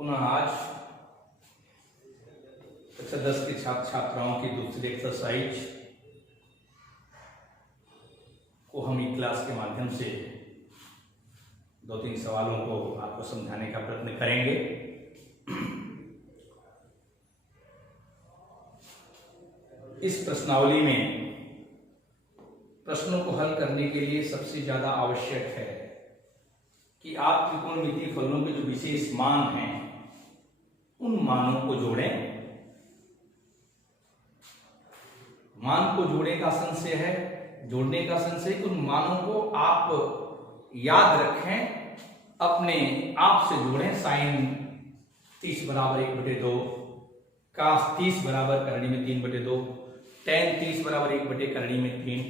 पुनः आज कक्षा 10 के छात्र छात्राओं की दूसरी एक्सरसाइज को हम ई क्लास के माध्यम से 2-3 सवालों को आपको समझाने का प्रयत्न करेंगे। इस प्रश्नावली में प्रश्नों को हल करने के लिए सबसे ज्यादा आवश्यक है कि आप त्रिकोणमितीय फलनों के जो विशेष मान हैं उन मानों को जोड़ें। मान को जोड़ने का संशय है, जोड़ने का संशय, उन मानों को आप याद रखें, अपने आप से जोड़ें। साइन 30 बराबर 1/2, कास 30 बराबर करणी में 3/2, tan 30 बराबर 1 करणी में 3।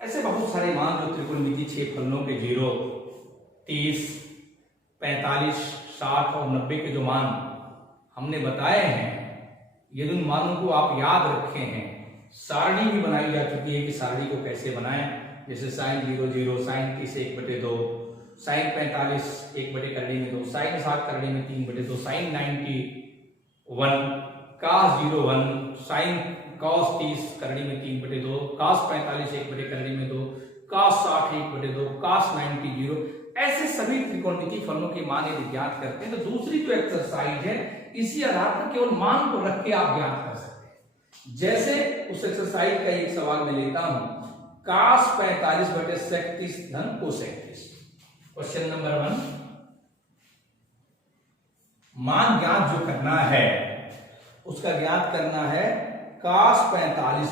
ऐसे बहुत सारे मान जो त्रिकोणमितीय 6 फलनों के 0, 30, 45, 60 और 90 के जो मान हमने बताए हैं, यदि उन मानों को आप याद रखे हैं, सारणी भी बनाई जा चुकी है कि सारणी को कैसे बनाएं। जैसे साइन 0, 0, साइन 30 1/2, साइन 45 1 करणी में 2, साइन 60 करणी में 3/2, साइन 91, कास 01, साइन कॉस 30 करणी में 3/2, कास 45 1 करणी में 2, कास 60 1/2, कास 90 0। ऐसे सभी त्रिकोणमितीय फलनों के मान यदि ज्ञात करते हैं तो दूसरी जो एक्सरसाइज है इसी आधार पर केवल मान को रख के आप ज्ञात कर सकते हैं। जैसे उस एक्सरसाइज का एक सवाल मैं लेता हूं, कास 45/37 धन कोसेक 30। क्वेश्चन नंबर 1, मान ज्ञात जो करना है उसका ज्ञात करना है कास 45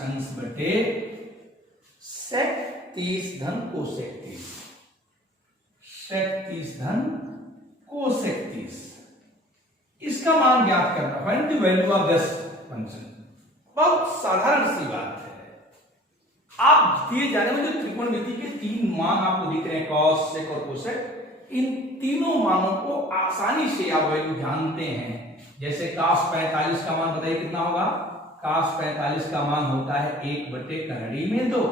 अंश बटे सेक 30 धन कोसेक 30, सेक 30 धन कोसेक 30। इसका मान ज्ञात करना, find the value of this function. बहुत साधारण सी बात है। आप दिए जाने में जो त्रिकोणमिति के 3 मान आपको दिख रहे हैं, कॉस, सेक और कोसेक, इन तीनों मानों को आसानी से आप वैल्यू जानते हैं। जैसे कास 45 का मान बताइए कितना होगा। कास 45 का मान होता है 1 करणी में 2।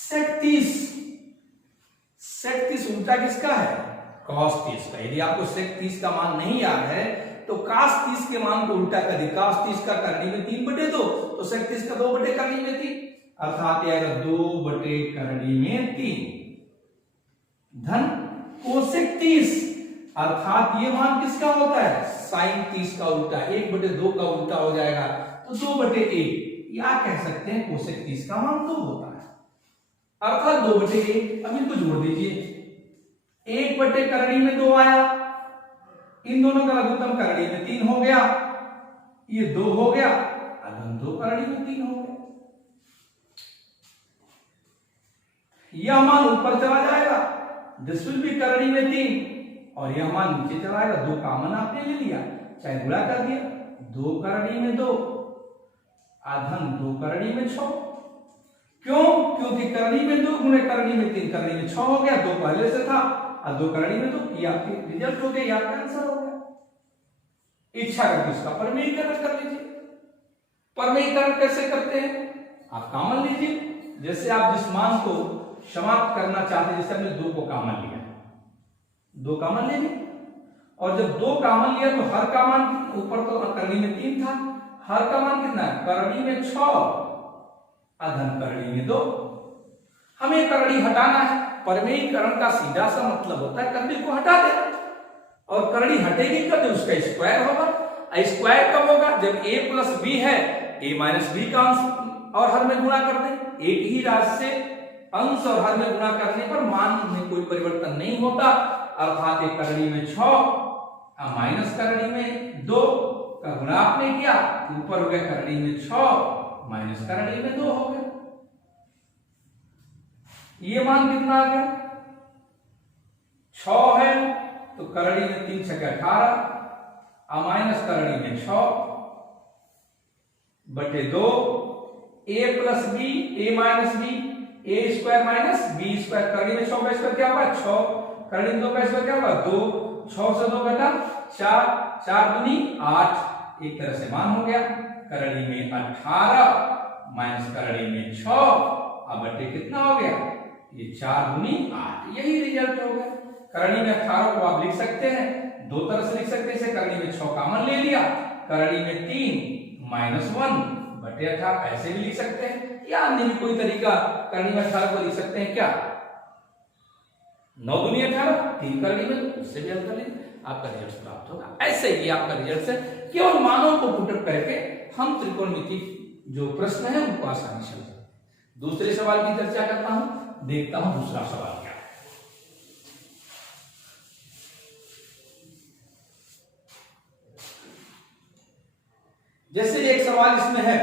सेक 30 उल्टा किसका है? कॉस 30 का। यदि आपको सेक 30 का मान नहीं याद है तो कास 30 के मान को उल्टा कर दिए। कास 30 का करणी में 3/2 तो सेक 30 का 2 करणी में 3, अर्थात यह 2 करणी में 3 धन कोसेक 30, अर्थात ये मान किसका होता है? साइन 30 का उल्टा, 1/2 का उल्टा हो जाएगा तो 2/1, या कह सकते हैं कोसेक 30 का मान 2 होता है, अर्थात 2/1। अब इनको जोड़ दीजिए, 1 करणी में 2 आया, इन दोनों का लघुत्तम करणी में 3 हो गया, ये 2 हो गया, अधन 2 करणी में 3 हो गया। यह मान ऊपर चला जाएगा, दिस विल बी करणी में 3, और यह मान नीचे चला आएगा। 2 कॉमन आपने ले लिया, चाहे गुणा कर दिया, 2 करणी में 2, अधन 2 करणी में 6। क्यों? क्योंकि करणी में 2 गुणे करणी में 3, करणी में 6 हो गया, 2 पहले से था और 2 करणी में 2, ये आपकी रिजल्ट हो गया, ये आपका आंसर हो गया। इच्छा करके इसका परमेयीकरण कर लीजिए। परमेयीकरण कैसे करते हैं? आप कॉमन लीजिए। जैसे आप जिस मान को समाप्त करना चाहते हैं, जैसे हमने 2 को कॉमन लिया, 2 कॉमन ले लिया, और जब 2 कॉमन लिया तो हर का मान, ऊपर तो करणी में 3 था, हर का मान कितना है? करणी में 6, अधन करणी में 2। हमें करणी हटाना है। परमेयीकरण का सीधा सा मतलब होता है करणी को हटा देना, और करणी हटेगी कब? उसका स्क्वायर होगा। स्क्वायर कब होगा? जब a प्लस b है, a माइनस b का अंश और हर में गुणा कर दें। एक ही राशि से अंश और हर में गुणा करने पर मान में कोई परिवर्तन नहीं होता, अर्थात एक करणी में 6 माइनस करणी में 2 का गुणा आपने किया, ऊपर हो गया करणी में 6 माइनस करणी में 2 हो गया। ये मान कितना आ गया? 6 है तो करणी में 3 6 18, माइनस करणी में 6 बटे 2, a plus b, a minus b, a square minus b square. करणी में 6 का स्क्वायर क्या होगा? 6, करणी में 2 का स्क्वायर क्या होगा? 2, 6 से 2 घटा 4, 4 दूनी 8, एक तरह से मान हो गया। करणी में 18 माइनस करणी में 6, अब बटे कितना हो गया? ये 4 दूनी 8, यही रिजल्ट हो गया। करणी में 18 को आप लिख सकते हैं, दो तरह से लिख सकते हैं, करणी में 6 कॉमन ले लिया, करणी में 3 -1 बटे 18 ऐसे भी लिख सकते हैं, या अन्य भी कोई तरीका करणी में 18 को लिख सकते हैं। क्या 9 दूनी 18, 3 करणी में, उससे भी हल कर लीजिए, आपका रिजल्ट प्राप्त होगा। ऐसे ही आपका रिजल्ट है, केवल मानों को पुटअप करके हम त्रिकोणमिति जो प्रश्न है उनको आसानी से हल करते हैं। दूसरे सवाल की चर्चा करता हूं, देखता हूं दूसरा सवाल क्या है। जैसे एक सवाल इसमें है,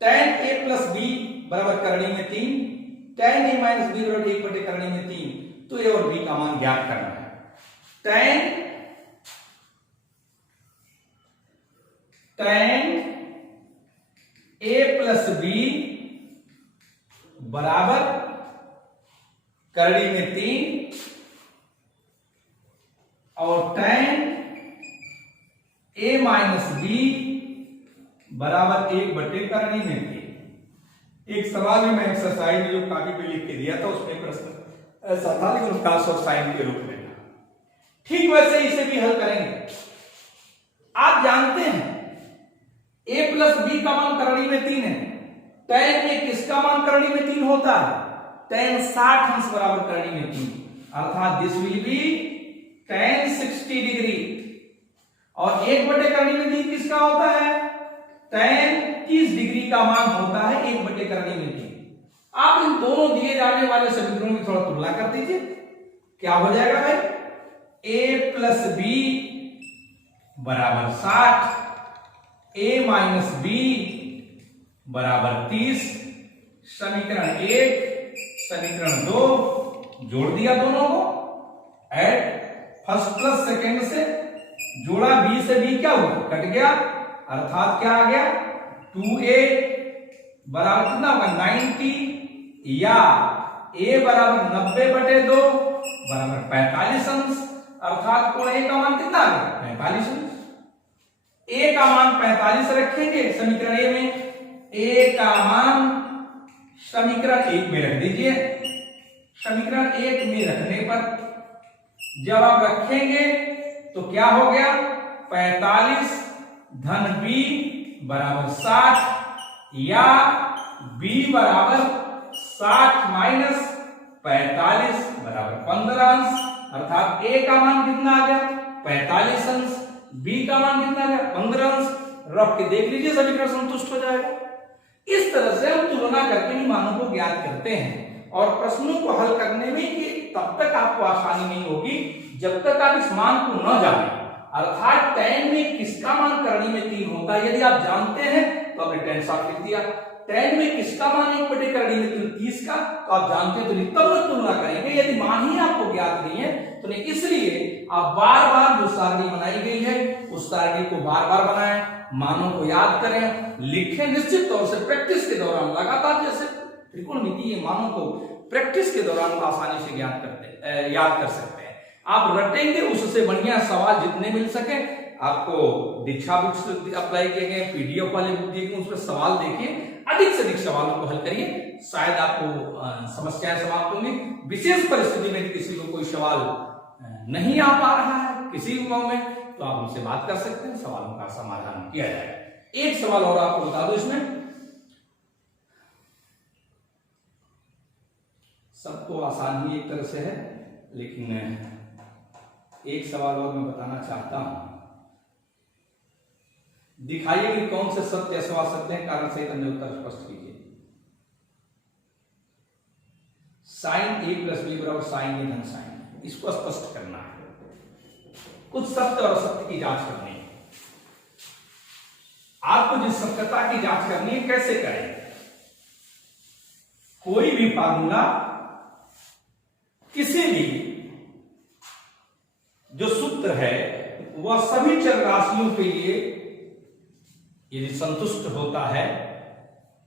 tan a + b बराबर करणी में 3, tan a - b बराबर 1 बटे करणी में 3, तो a और b का मान ज्ञात करना है। tan a + b बराबर करणी में 3 और tan a - b बराबर 1 बटे करणी में 3। एक सवाल में मैं एक्सरसाइज में जो कॉपी पे लिख के दिया था उसमें प्रश्न ऐसा था, लेकिन उसका आंसर साइन के रूप में था। ठीक वैसे इसे भी हल करेंगे। आप जानते हैं a + b का मान करणी में 3 है, tan में किसका मान करणी में 3 होता है? tan 60 अंश बराबर करणी में 3, अर्थात this will be tan 60 degree. और 1 बटे करणी में 3 किसका होता है? tan 30 डिग्री का मान होता है 1 बटे करणी में 3। आप इन दोनों दिए जाने वाले समीकरणों की थोड़ा तुलना कर दीजिए, क्या हो जाएगा भाई? a + b बराबर 60, a - b बराबर 30, समीकरण 1 समीकरण 2 जोड़ दिया दोनों को, ऐड फर्स्ट प्लस सेकेंड से जोड़ा, b से b क्या हुआ? कट गया, अर्थात क्या आ गया? 2a बराबर कितना होगा? 90, या a बराबर 90 बटे 2 बराबर 45 अंश, अर्थात कोण a का मान कितना आ गया? 45 अंश। a का मान 45 रखेंगे समीकरण a में, a का मान समीकरण 1 में रख दीजिए। समीकरण 1 में रखने पर जब आप रखेंगे तो क्या हो गया? 45 धन b बराबर 60, या b बराबर 60 माइनस 45 बराबर 15 अंश, अर्थात a का मान कितना आ गया? 45 अंश, b का मान कितना आ गया? 15 अंश। रख के देख लीजिए, समीकरण संतुष्ट हो जाएगा। इस तरह से हम तुलना करके इन मानों को ज्ञात करते हैं, और प्रश्नों को हल करने में कि तब तक आपको आसानी नहीं होगी जब तक आप इस मान को न जानें। अर्थात tan में किसका मान करणी में 3 होता है, यदि आप जानते हैं तो आपने tan 60 लिख दिया। tan में किसका मान 1 बटे करणी में 3 30 का, तो आप जानते हैं तो तब तक तुलना करेंगे। यदि मान ही आपको ज्ञात नहीं है तो नहीं, इसलिए आप बार बार जो सारणी बनाई गई है उस सारणी को बार बार बनाएं, मानों को याद करें, लिखें। निश्चित तौर से प्रैक्टिस के दौरान लगातार, जैसे त्रिकोणमिति ये मानों को प्रैक्टिस के दौरान आसानी से याद कर सकते हैं। आप रटेंगे, उससे बढ़िया सवाल जितने मिल सके। आपको दीक्षा बुक्स अप्लाई किए गए, पीडीएफ वाले बुक दिए गए, उस पर सवाल देखिए, अधिक से अधिक सवालों को हल करिए, शायद आपको समस्याएं समाप्त होंगी। विशेष परिस्थिति में किसी को कोई सवाल नहीं आ पा रहा है किसी युवाओं में, तो आप उनसे बात कर सकते हैं, सवालों का समाधान किया जाएगा। एक सवाल और आपको बता दो, इसमें सबको आसान ही एक तरह से है, लेकिन एक सवाल और मैं बताना चाहता हूं। दिखाइए कि कौन से सत्य अथवा असत्य हैं, कारण सहित अन्य उत्तर स्पष्ट कीजिए। साइन a + b बराबर साइन a धन साइन, इसको स्पष्ट करना है। कुछ सत्य और असत्य की जांच करनी है। आपको जिस सत्यता की जांच करनी है, कैसे करें? कोई भी फार्मूला, किसी भी जो सूत्र है वह सभी चर राशियों के लिए यदि संतुष्ट होता है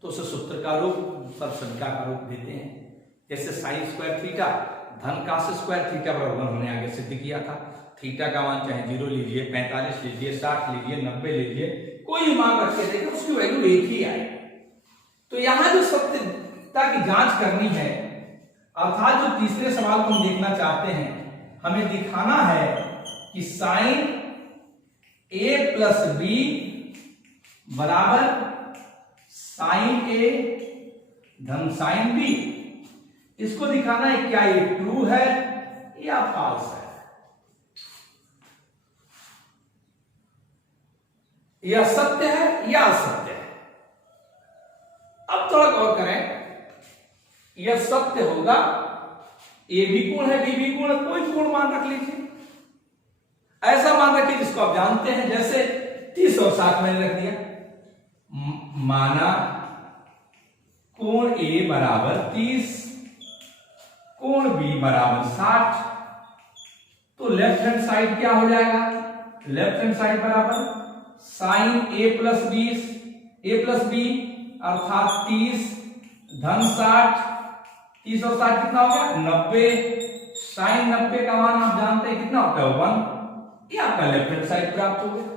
तो उसे सूत्र का रूप, संख्या का रूप देते हैं। जैसे साइन स्क्वायर थीटा धन कास स्क्वायर थीटा बराबर हमने आगे सिद्ध किया था। थीटा का मान चाहे 0 लीजिए, 45 लीजिए, 60 लीजिए, 90 लीजिए, कोई मान रख के देखिए उसकी वैल्यू एक ही आएगी। तो यहां जो सत्यता की जांच करनी है, अर्थात जो तीसरे सवाल को हम देखना चाहते हैं, हमें दिखाना है कि साइन ए प्लस बी बराबर साइन ए धन साइन बी। इसको दिखाना है क्या ये ट्रू है या फॉल्स है, यह सत्य है या असत्य है। अब थोड़ा गौर करें, यह सत्य होगा, ए भी पूर्ण है बी भी पूर्ण है, कोई पूर्ण मान रख लीजिए, ऐसा मान रखिए जिसको आप जानते हैं, जैसे 30 और 60 मैंने रख दिया। माना कोण ए बराबर 30, कोण बी बराबर 60, तो लेफ्ट हैंड साइड क्या हो जाएगा, लेफ्ट हैंड साइड बराबर साइन ए प्लस 20, ए प्लस बी अर्थात 30 धन 60, 30 और 60 कितना हो गया 90, साइन 90 का मान आप जानते हैं कितना होता है 1, ये आपका लेफ्ट हैंड साइड प्राप्त हो गया।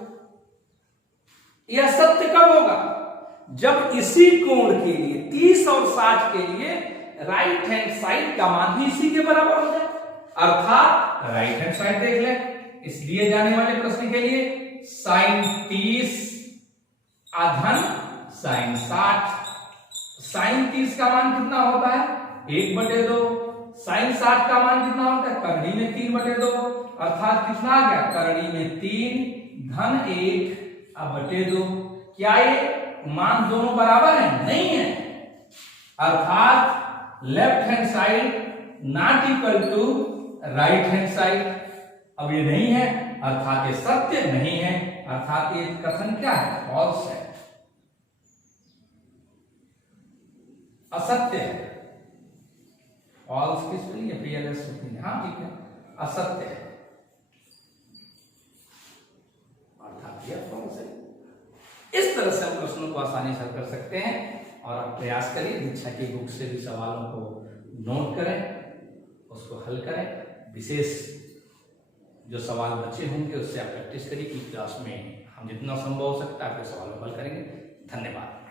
यह सत्य कब होगा, जब इसी कोण के लिए 30 और 60 के लिए राइट हैंड साइड का मान भी इसी के बराबर हो जाए, अर्थात राइट हैंड साइड देख ले, इस दिए जाने वाले प्रश्न के लिए साइन 30 अधन साइन 60, साइन 30 का मान कितना होता है 1/2, साइन 60 का मान कितना होता है करणी में 3/2, अर्थात कितना आ गया करणी में 3 धन 1/2। क्या ये मान दोनों बराबर है, नहीं है, अर्थात left hand side not equal to right hand side. अब ये नहीं है अर्थात ये सत्य नहीं है, अर्थात ये कथन क्या है फॉल्स है, असत्य है। फॉल्स किस लिए पीएलएस होती है, हाँ ठीक है, असत्य है अर्थात यह फॉल्स है। इस तरह से हम प्रश्नों को आसानी से कर सकते हैं, और आप प्रयास करिए दीक्षा की बुक से भी सवालों को नोट करें, उसको हल करें, विशेष जो सवाल बचे होंगे उससे आप प्रैक्टिस करिए कि क्लास में हम जितना संभव हो सकता है आपके सवालों को हल करेंगे। धन्यवाद।